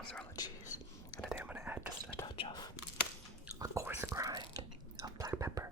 mozzarella cheese, and today I'm going to add just a touch of a coarse grind of black pepper.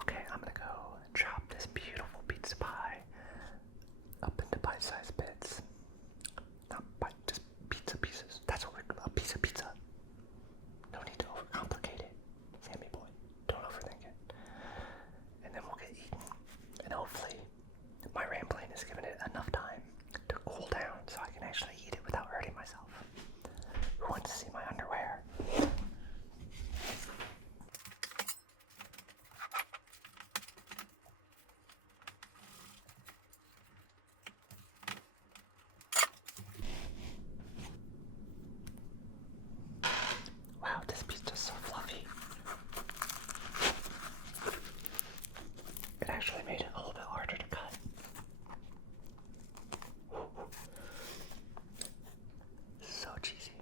Okay, I'm going to go chop this beautiful pizza pie up into bite-sized bits. Not bite, just pizza pieces. That's what a piece of pizza. No need to overcomplicate it. Sammy boy, don't overthink it. And then we'll get eaten. And hopefully my rambling has given it enough time to cool down so I can actually eat it without hurting myself. Who wants to see my underwear? Wow, this pizza's so fluffy. It actually made it a little bit harder to cut. So cheesy.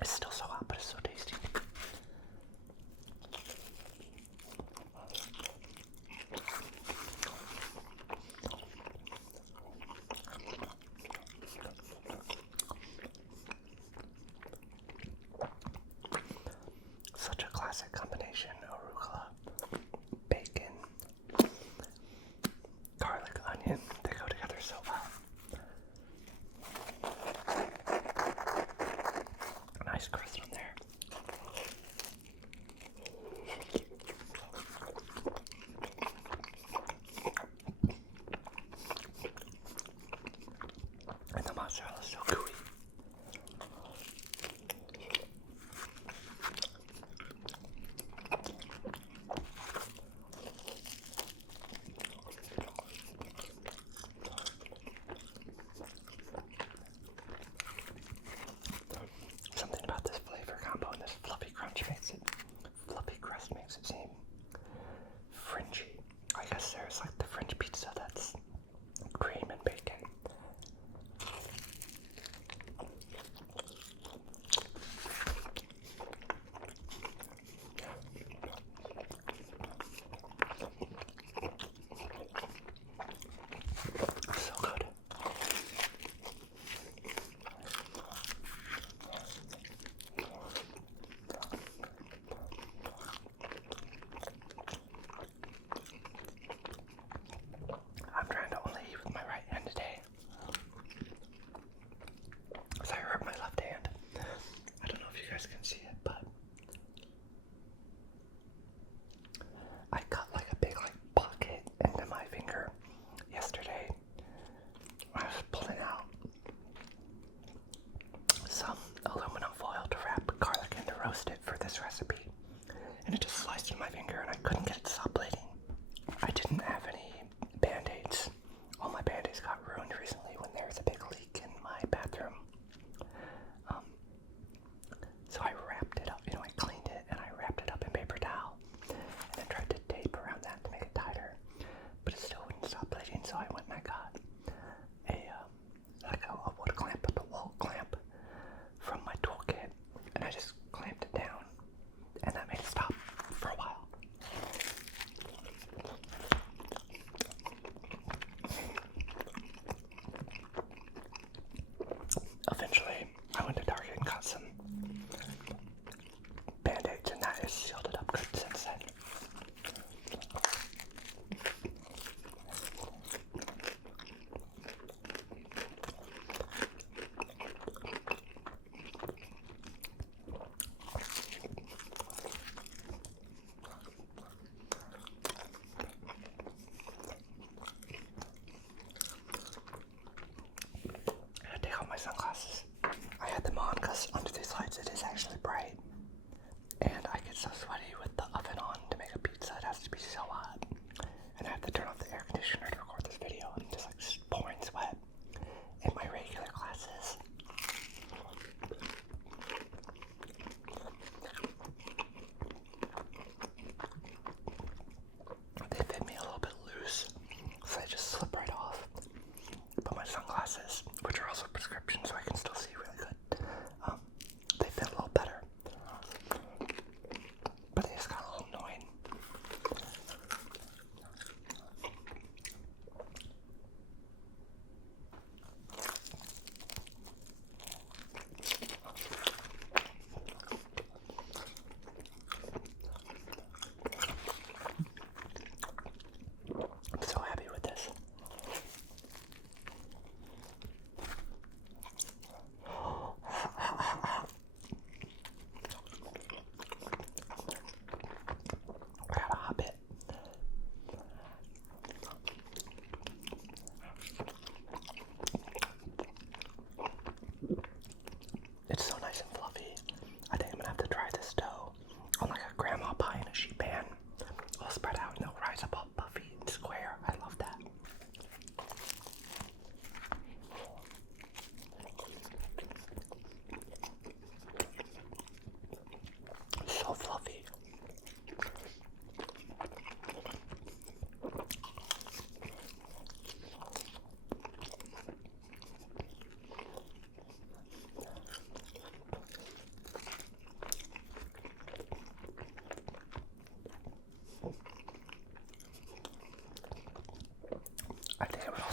It's still so hot, but it's so tasty. Such a classic combination: arugula, bacon, garlic, onion. They go together so well. Nice crust on there. And the mozzarella is so gooey. Something about this flavor combo and this fluffy crust makes it seem fringy. I guess there's like the French pizza that's cream and bacon. So good. I'm trying to only eat with my right hand today, because I hurt my left hand. I don't know if you guys can see it, but I cut like a big pocket into my finger yesterday. I was pulling out some aluminum foil to wrap garlic and to roast it for this recipe, and it just sliced in my finger and I couldn't get it to stop bleeding. I didn't have any band-aids. All my band-aids got ruined recently when there was a big leak in my bathroom. So I wrapped it up, I cleaned it and I wrapped it up in paper towel and then tried to tape around that to make it tighter, but it still wouldn't stop bleeding. So I went and I got a wood clamp, a wall clamp from my toolkit, and I just clamped it down, and that made it stop for a while.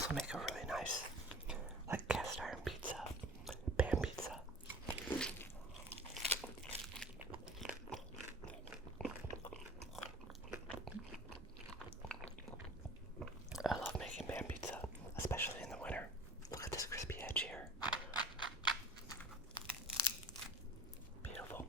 also make a really nice, like, cast iron pizza, pan pizza. I love making pan pizza, especially in the winter. Look at this crispy edge here. Beautiful.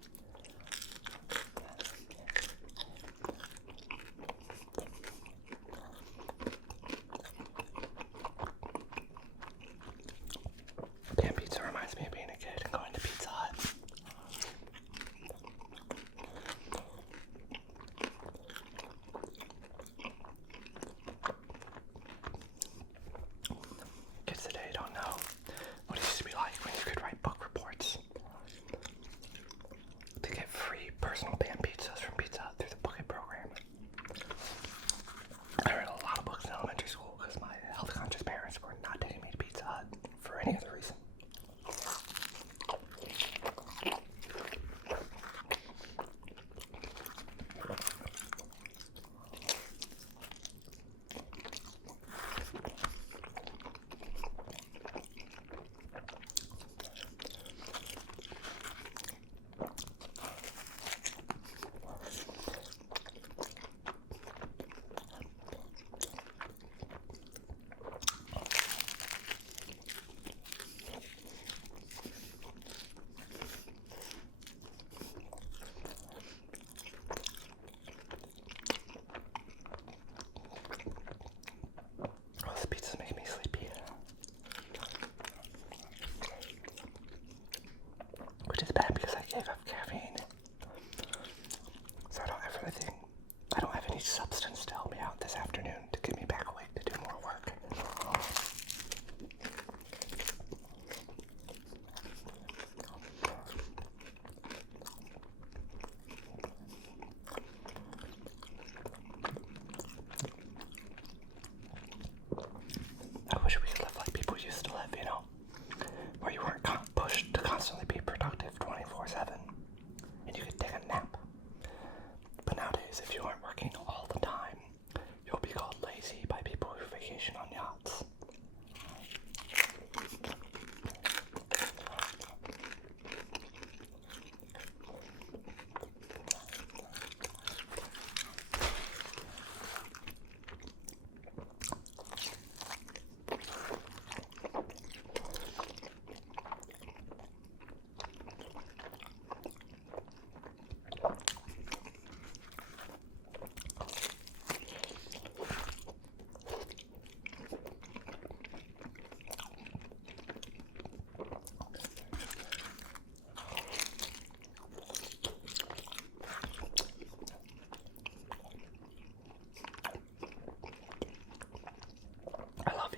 Pan pizza reminds me of being a kid and going to Pizza Hut. Kids today don't know what it used to be like when you could write book reports to get free personal pan pizzas from Pizza Hut through the Bucket program. I read a lot of books in elementary school because my health-conscious parents were not taking me to Pizza Hut for any other reason. This pizza's making me sleepy. Which is bad because I gave up caffeine. So I don't have any substance to help me out this afternoon to get me back awake to do more work. I wish we could live like people used to live, where you weren't pushed to constantly be productive 24/7, and you could take a nap. But nowadays, if you aren't working all the time, you'll be called lazy by people who vacation on yachts.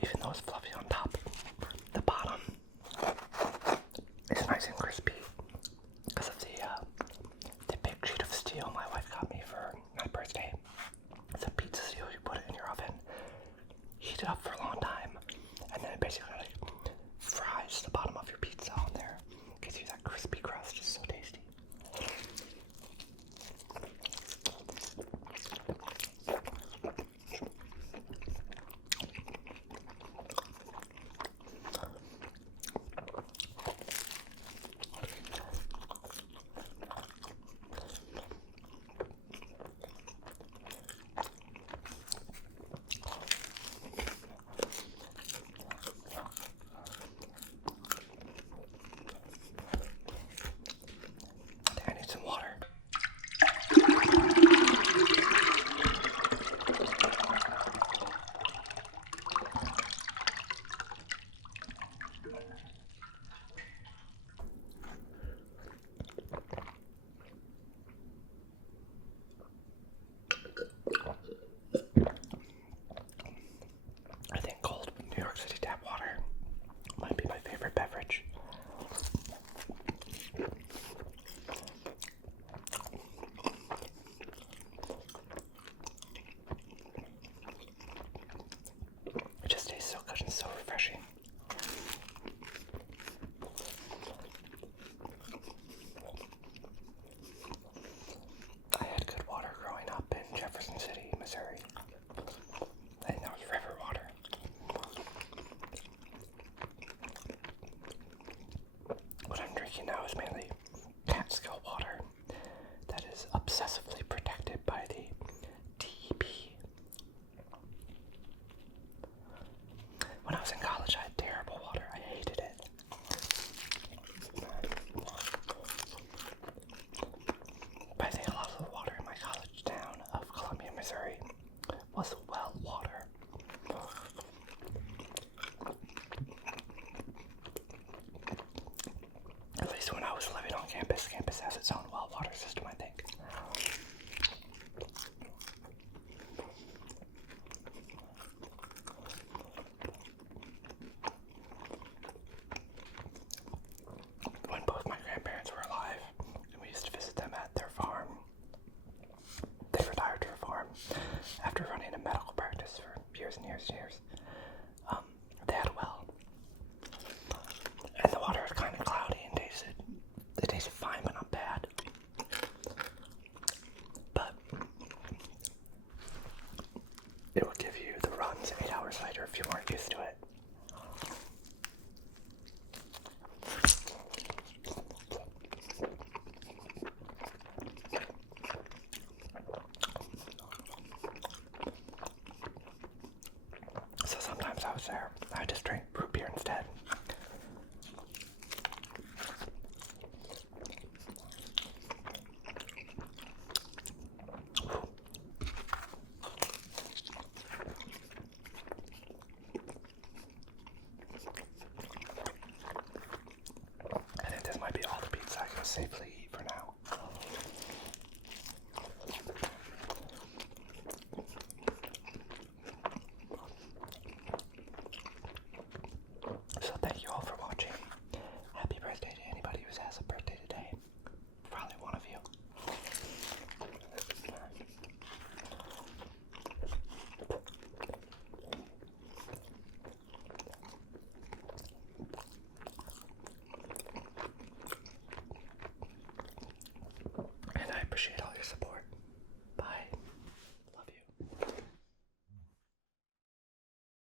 Even though it's fluffy on top, the bottom is nice and crispy because of the big sheet of steel my wife got me for my birthday. It's a pizza steel. You put it in your oven, heat it up for a long time, and then it basically fries the bottom of your pizza on there. Gives you that crispy crust. It's so tasty. if you weren't used to it. So sometimes I was there, I just drink root beer instead. I think this might be all the pizza I can safely eat for now. So thank you all for watching. Happy birthday to anybody who has a birthday today. Probably one of you. And I appreciate all your support.